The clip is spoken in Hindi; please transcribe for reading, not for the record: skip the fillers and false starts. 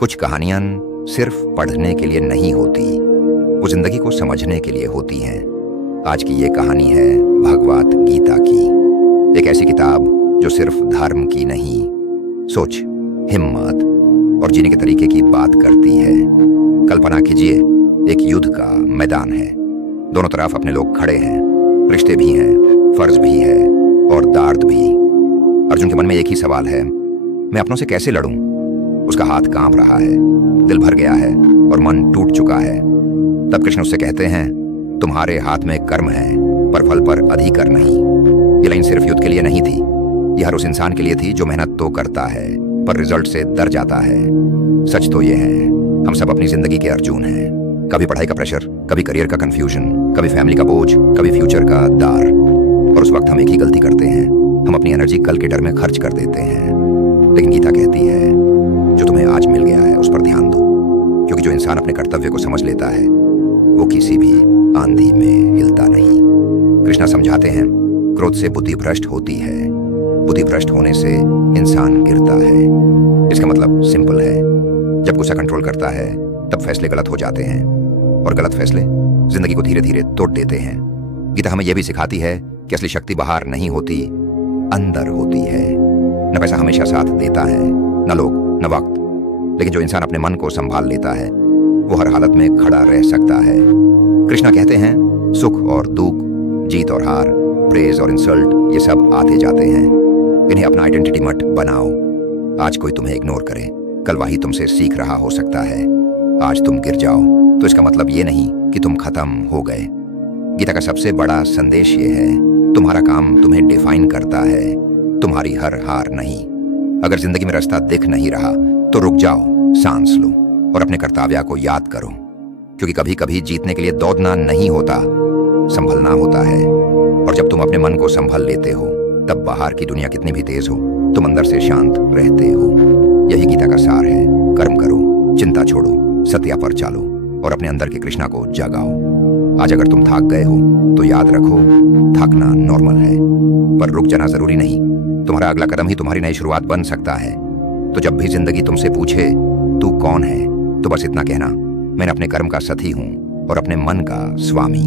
कुछ कहानियां सिर्फ पढ़ने के लिए नहीं होती, वो जिंदगी को समझने के लिए होती हैं। आज की ये कहानी है भगवत गीता की, एक ऐसी किताब जो सिर्फ धर्म की नहीं, सोच, हिम्मत और जीने के तरीके की बात करती है। कल्पना कीजिए, एक युद्ध का मैदान है, दोनों तरफ अपने लोग खड़े हैं, रिश्ते भी हैं, फर्ज भी है और दर्द भी। अर्जुन के मन में एक ही सवाल है, मैं अपनों से कैसे लड़ूं? उसका हाथ कांप रहा है, दिल भर गया है और मन टूट चुका है। तब कृष्ण उससे कहते हैं, तुम्हारे हाथ में कर्म है पर फल पर अधिकार नहीं। ये लाइन सिर्फ युद्ध के लिए नहीं थी, यह हर उस इंसान के लिए थी जो मेहनत तो करता है पर रिजल्ट से डर जाता है। सच तो ये है, हम सब अपनी जिंदगी के अर्जुन हैं। कभी पढ़ाई का प्रेशर, कभी करियर का कंफ्यूजन, कभी फैमिली का बोझ, कभी फ्यूचर का डर। और उस वक्त हम एक ही गलती करते हैं, हम अपनी एनर्जी कल के डर में खर्च कर देते हैं। लेकिन गीता कहती है, जो तुम्हें आज मिल गया है उस पर ध्यान दो, क्योंकि जो इंसान अपने कर्तव्य को समझ लेता है वो किसी भी आंधी में हिलता नहीं। कृष्णा समझाते हैं, क्रोध से बुद्धि भ्रष्ट होती है, बुद्धि भ्रष्ट होने से इंसान गिरता है। इसका मतलब सिंपल है, जब गुस्सा कंट्रोल करता है तब फैसले गलत हो जाते हैं और गलत फैसले जिंदगी को धीरे धीरे तोड़ देते हैं। गीता हमें यह भी सिखाती है कि असली शक्ति बाहर नहीं होती, अंदर होती है। न पैसा हमेशा साथ देता है, न लोग, न वक्त, लेकिन जो इंसान अपने मन को संभाल लेता है वो हर हालत में खड़ा रह सकता है। कृष्णा कहते हैं, सुख और दुख, जीत और हार, प्रेज और इंसल्ट, ये सब आते जाते हैं। इन्हें अपना आइडेंटिटी मत बनाओ। आज कोई तुम्हें इग्नोर करे, कल वही तुमसे सीख रहा हो सकता है। आज तुम गिर जाओ तो इसका मतलब ये नहीं कि तुम खत्म हो गए। गीता का सबसे बड़ा संदेश ये है, तुम्हारा काम तुम्हें डिफाइन करता है, तुम्हारी हर हार नहीं। अगर जिंदगी में रास्ता दिख नहीं रहा तो रुक जाओ, सांस लो और अपने कर्तव्य को याद करो, क्योंकि कभी कभी जीतने के लिए दौड़ना नहीं होता, संभलना होता है। और जब तुम अपने मन को संभल लेते हो तब बाहर की दुनिया कितनी भी तेज हो, तुम अंदर से शांत रहते हो। यही गीता का सार है, कर्म करो, चिंता छोड़ो, सत्या पर चालो और अपने अंदर के कृष्णा को जगाओ। आज अगर तुम थक गए हो तो याद रखो, थकना नॉर्मल है, पर रुक जाना जरूरी नहीं। तुम्हारा अगला कदम ही तुम्हारी नई शुरुआत बन सकता है। तो जब भी जिंदगी तुमसे पूछे तू कौन है, तो बस इतना कहना, मैं अपने कर्म का साथी हूं और अपने मन का स्वामी।